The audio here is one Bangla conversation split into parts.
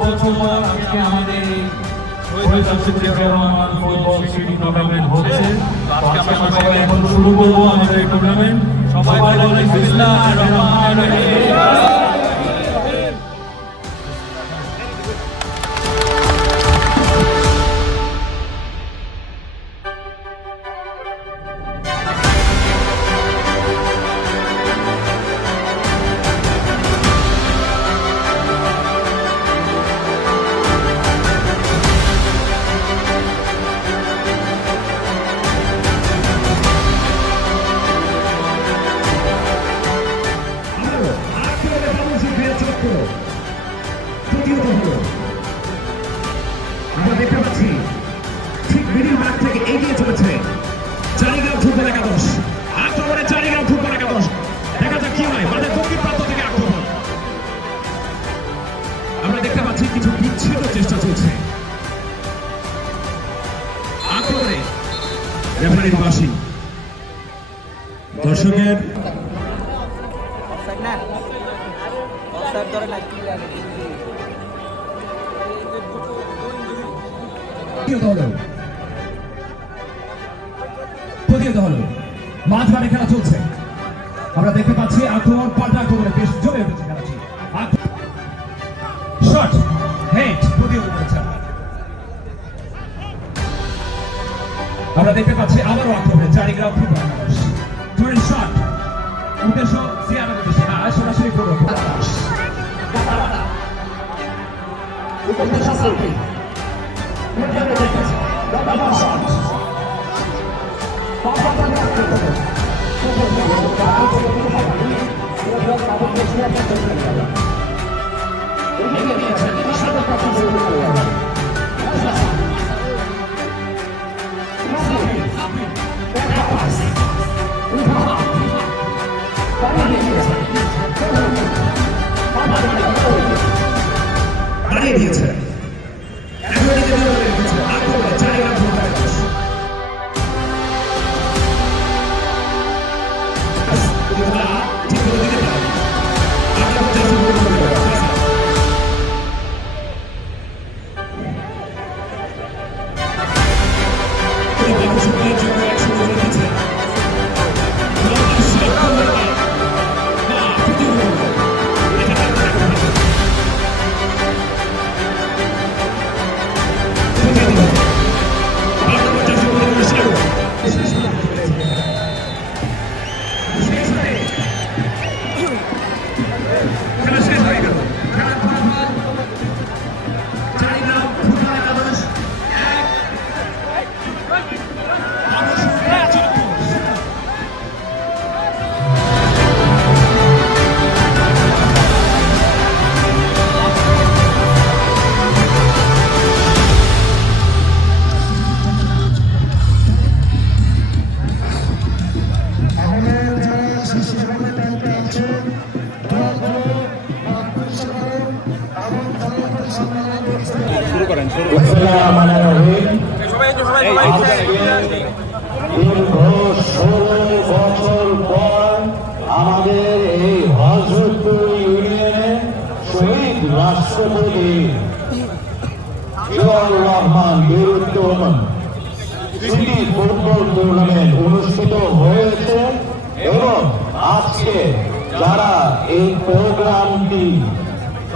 বছর পর আজকে আমাদের শহীদ রাষ্ট্রপতি Ziaur Rahman football city tournament হচ্ছে। আজকে আমরা সবাই এখন শুরু করবো আমাদের টুর্নামেন্ট। সবাই বলেন বিসমিল্লাহির রহমানির রহিম। আমরা দেখতে পাচ্ছি ঠিক মিডিল মাঠ থেকে এগিয়ে চলেছে চারিগ্রাম ফুটবল একাদশ। আক্রমণে চারিগ্রাম ফুটবল একাদশ, দেখা যাক কি হয়। মাঠের দক্ষিণ প্রান্ত থেকে আক্রমণ আমরা দেখতে পাচ্ছি, কিছু বিচ্ছিন্ন চেষ্টা চলছে। আক্রমণে রেফারির বাঁশি, দর্শকের মাঝ মাঠে খেলা চলছে। আমরা দেখতে পাচ্ছি আক্রমণ পাল্টা আক্রমণে বেশ জমে উঠেছে খেলাটি। শট হেড প্রতিহত করেছে। আমরা দেখতে পাচ্ছি আবারও আক্রমণে চারিগ্রাম ফুটবল একাদশ। টুরিস্ট শট উদ্দেশ্য সিয়ানা উদ্দেশ্যে না, সরাসরি করবো বাড়িয়ে দিয়েছে। দীর্ঘ 16 বছর পর আমাদের এই হযরতপুর ইউনিয়নে শহীদ রাষ্ট্রপতি জিয়াউর রহমান বীরত্তম সিটি ফুটবল টুর্নামেন্ট অনুষ্ঠিত হয়েছে এবং আজকে যারা এই প্রোগ্রামটি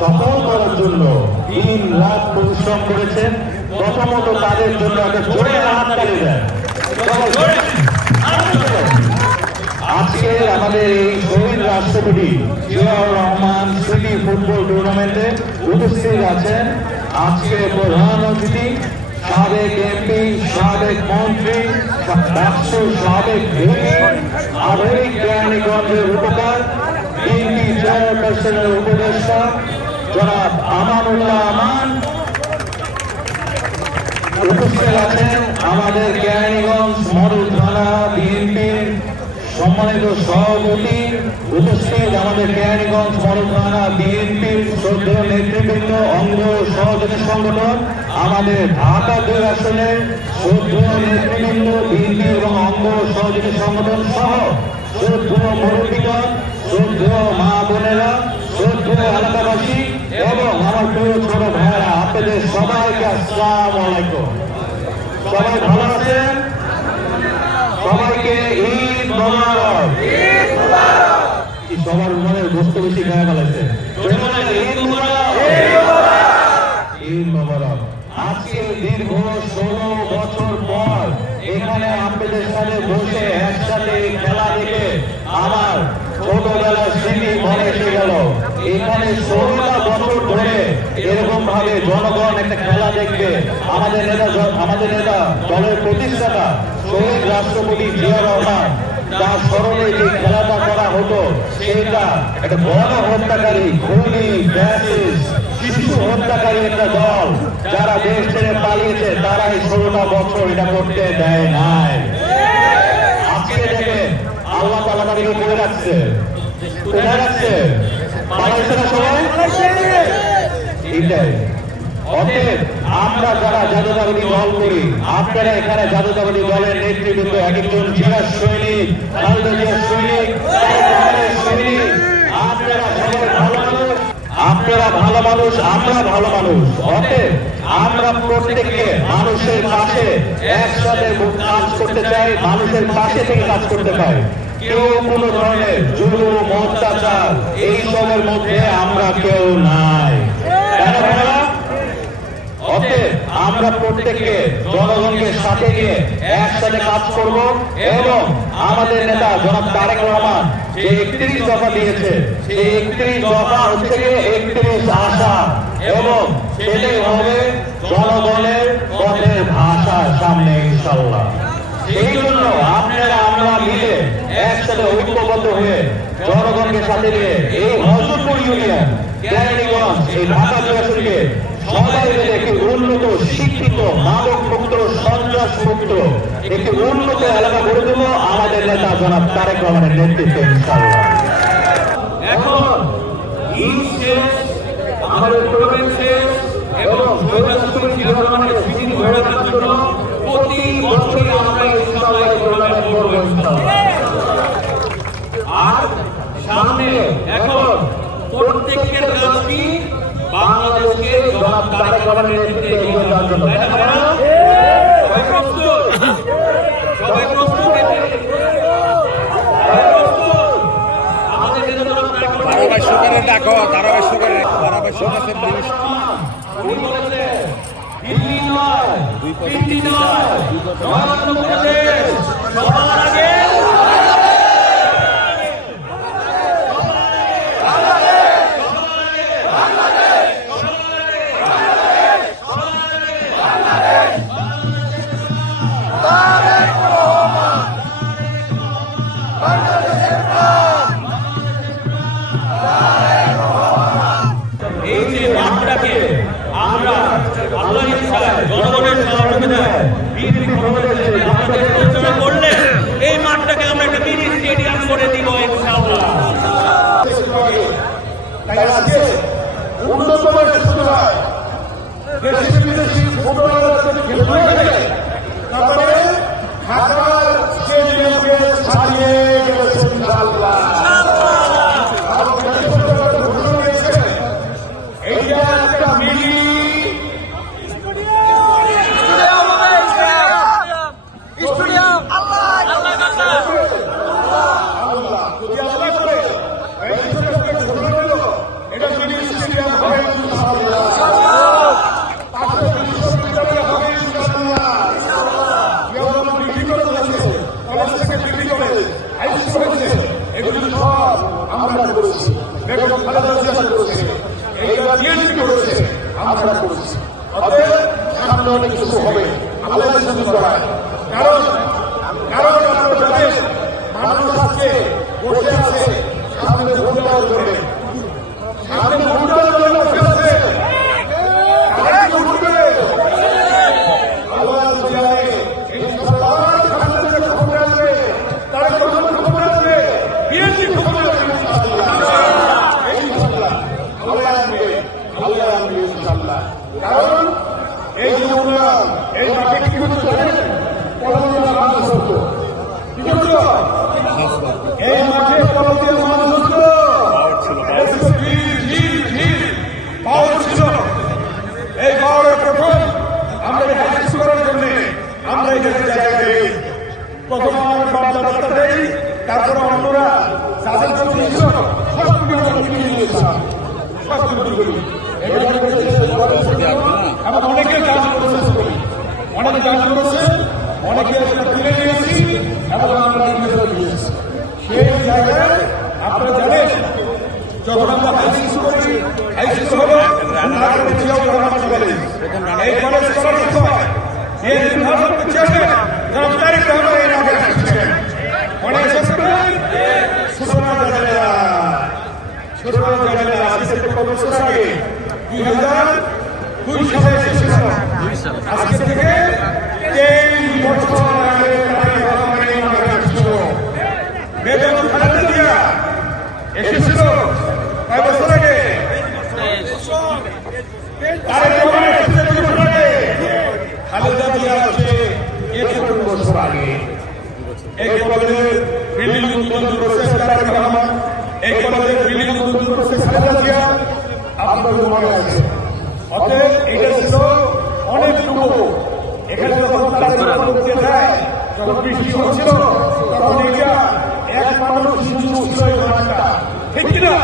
সফল করার জন্য দিন রাত পরিশ্রম করেছেন, প্রথমত তাদের জন্য একটা জোরে হাততালি দেন। আজকে আমাদের এই শহীদ রাষ্ট্রপতি জিয়াউর রহমান সিটি ফুটবল টুর্নামেন্টে উপস্থিত আছেন আজকে প্রধান অতিথি সাবেক এমপি, সাবেক মন্ত্রী, সাবেক আধুনিক কেরানীগঞ্জের উপকার বিএনপি চেয়ারপারসনের উপদেষ্টা জনাব আমানুল্লাহ আমান। উপস্থিত আছেন আমাদের কেরানীগঞ্জ মডেল থানা বিএনপির সম্মানিত সভাপতি, উপস্থিত আমাদের কেরানীগঞ্জ মডেল থানা বিএনপির শ্রদ্ধেয় নেতৃবৃন্দ, অঙ্গ সহযোগী সংগঠন, আমাদের ঢাকা 2 আসনের শ্রদ্ধেয় নেতৃবৃন্দ বিএনপি এবং অঙ্গ সহযোগী সংগঠন সহ শ্রদ্ধেয় মুরব্বীগণ, শ্রদ্ধেয় মা বোনেরা, শ্রদ্ধেয় এলাকাবাসী এবং আমার প্রিয় ছোট ভাই সবাইকে আসসালামু আলাইকুম। সবাই ভালো আছেন? সবাইকে ঈদ মোবারক। কি সবার মনে গোস্ত বেশি গায়ে ফেলেছে? ঈদ মোবারক, ঈদ মোবারক। আজকে দীর্ঘ 16 বছর পর এখানে আপনাদের সাথে বসে একসাথে খেলা দেখে আমার ছোটবেলার স্মৃতি মনে এসে গেল। এখানে 16টা বছর ধরে এরকম ভাবে জনগণ একটা খেলা দেখবে। আমাদের নেতা দলের প্রতিষ্ঠাতা শহীদ রাষ্ট্রপতি জিয়া রহমান তার স্মরণে যে খেলাটা করা হতো সেটা একটা বড় হত্যাকারী, খুনি, ফ্যাসিস্ট, শিশু হত্যাকারী একটা দল যারা দেশ ছেড়ে পালিয়েছে তারা এই 16টা বছর এটা করতে দেয় নাই। আজকে দেখেন আল্লাহ তাআলা তাদেরকে করে রাখছে, কোথায় রাখছে? পালাইছে না সবাই? এটাই। অতএব আমরা যারা জাতীয়তাবাদী দল করি, আপনারা এখানে জাতীয়তাবাদী দলের নেতৃবৃন্দ এক একজন জিয়া সৈনিক, খালেদা জিয়া সৈনিক, সৈনিক, আপনারা সবাই ভালো মানুষ, আপনারা ভালো মানুষ, আমরা ভালো মানুষ। অতএব আমরা প্রত্যেককে মানুষের পাশে একসাথে কাজ করতে চাই, মানুষের পাশে থেকে কাজ করতে পাই। কেউ কোনো ধরনের জুলুম, অত্যাচার এইসবের মধ্যে আমরা কেউ নাই। কেন ভাইরা? অতএব আমরা প্রত্যেককে জনগণকে সাথে নিয়ে একসাথে কাজ করব এবং আমাদের নেতা জনাব তারেক রহমান যে 31 দফা দিয়েছে সেই 31 দফা হচ্ছে 31 আশা এবং সেটাই হবে জনগণের পথের ভাষা সামনে ইনশাআল্লাহ। সেই জন্য আপনারা আমরা মিলে একসাথে ঐক্যবদ্ধ হয়ে জনগণকে সাথে নিয়ে এই হযরতপুর ইউনিয়ন, কেরানীগঞ্জ, এই ঢাকা জেলাকে সবাই মিলে একটি উন্নত, শিক্ষিত, মাদক মুক্ত, সন্ত্রাস মুক্ত একটি উন্নত এলাকা গড়ে দেব আমাদের নেতা জনাব তারেক রহমানের নেতৃত্বে ইনশাআল্লাহ। এখন ঈদ শেষ, আমাদের প্রোগ্রাম শেষ এবং শহীদ রাষ্ট্রপতি জিয়া রহমানের স্মৃতি ধরে রাখার জন্য প্রতি বছরই আমরা ইনশাআল্লাহ এই প্রোগ্রাম করব ইনশাআল্লাহ। আর সামনে এখন প্রত্যেকের কাজ কি? বাংলাদেশকে জনাব তারেক রহমানের নেতৃত্বে এগিয়ে যাওয়ার জন্য। তাই না ভাইরা? সবাই প্রস্তুত? সবাই প্রস্তুত? আমাদের নেতা জনাব তারেক রহমান ধারাবাহিক করে দেখো, ধারাবাহিক করে উনি বলেছেন দিল্লি নয়, দিল্লি নয়, নরেন্দ্র প্রদেশ সবার আগে এই যে মাঠটাকে আমরা আল্লাহর ইচ্ছায় জনগণের সহযোগিতায় বিএনপি ক্ষমতায় এসে আমাদের পরিচালনা করলে এই মাঠটাকে আমরা একটা মিনি স্টেডিয়াম করে দিব ইনশাআল্লাহ। তাই আজকে উন্নত মানের সুবিধায় দেশি বিদেশি ফুটবলারদের খেলতে গেলে তারপরে ঢাকার স্টেডিয়ামকে ছাড়িয়ে গেছে ইনশাআল্লাহ। এইটা একটা মিনি এটা মিনি স্টেডিয়াম হবে ইনশাআল্লাহ। পাশে বিশ্ববিদ্যালয় হবে ইনশাআল্লাহ। যেমন ডিগ্রি করে হয়েছে, কলেজ থেকে ডিগ্রি করে হাইস্কুল হয়েছে, এগুলি সব আমরা করেছি। বেগম খালেদা জিয়া করেছে, এইগুলো বিএনপি করেছে, আমরা করেছি। অতএব সামনে অনেক কিছু হবে আল্লাহ যদি করায়। কারণ আপনারা জানেন মানুষ আজকে বসে আছে সামনে ভোট দেওয়ার জন্য, সামনে ভোট দেওয়ার জন্য ফেলছে। কারা কি উঠবে? আল্লাহ জানে ইনশাআল্লাহ সামনে থেকে খবর আসবে, তারা যখন খবর আসবে বিএনপি খবর আসবে ইনশাআল্লাহ। আল্লাহ আনবে ইনশাআল্লাহ। কারণ এই যে উন্নয়ন এই মাঠে কি হচ্ছে জানেন? কলমের মানুষ হতো, কি হতো? এই মাঠে কলমের মানুষ হতো, তৈরি করি। এখানে এবং অনেকে কাজ প্রসেস করি, অনেকে কাজ করেছে, অনেকে তুলে নিয়েছি এবং আমরা নিজেরা দিয়েছি। সেই জায়গায় আপনারা জানেন যখন আমরা হাইস্কুল করি, হাইস্কুল হলো জিয়াউর রহমান কলেজ। এই কলেজ করার সময় এই ভারতের চেয়ারম্যান জনাব তারেক রহমান এর আগে আসছিলেন। অনেক সুষমা জানেনা আজ থেকে 5 বছর আগে 2002 সালে এসেছিল। আজকে থেকে 23 বছর আগে তারেক রহমান এর আগে আসছিল। বেগম খালেদা জিয়া এসেছিল কয় বছর আগে? তারেক রহমান এসেছিল 2 বছর আগে। খালেদা জিয়া আসছে 51 বছর আগে। এই কলেজের বিল্ডিং উদ্বোধন করেছে তারেক রহমান, এই কলেজের বিল্ডিং উদ্বোধন করেছে খালেদা জিয়া, আপনাদের মনে আছে। অতএব এটা ছিল অনেকটুকু। এখানে যখন তারেক রহমান দিয়ে দেয়, যখন বৃষ্টি হচ্ছিল তখন এটা এক মানুষ নিচু ছিল এই মাঠটা, ঠিক কিনা?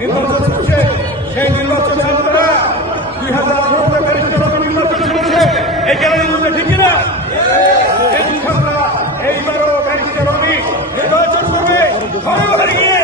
নির্বাচন হচ্ছে, সেই নির্বাচনে আপনারা 2018 ব্যারিস্টার নির্বাচন করেছে, এই কারণে ঠিক কিনা? এইবারও ব্যারিস্টার নির্বাচন করবে ঘরে ঘরে গিয়ে।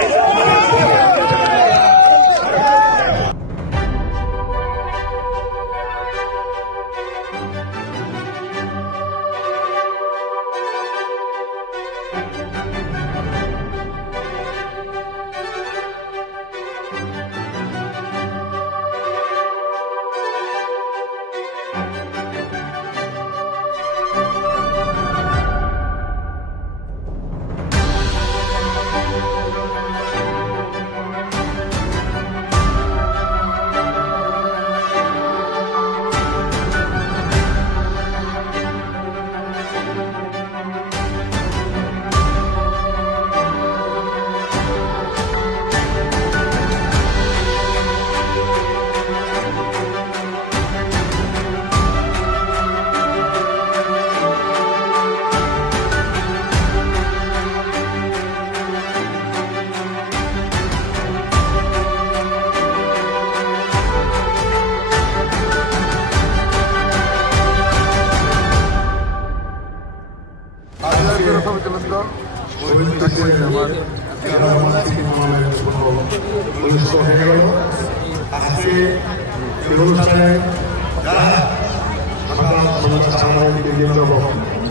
আজকে এই অনুষ্ঠানে যারা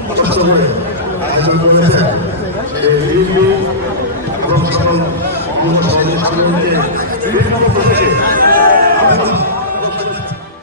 কষ্ট করে আয়োজন করেছেন এবং সকল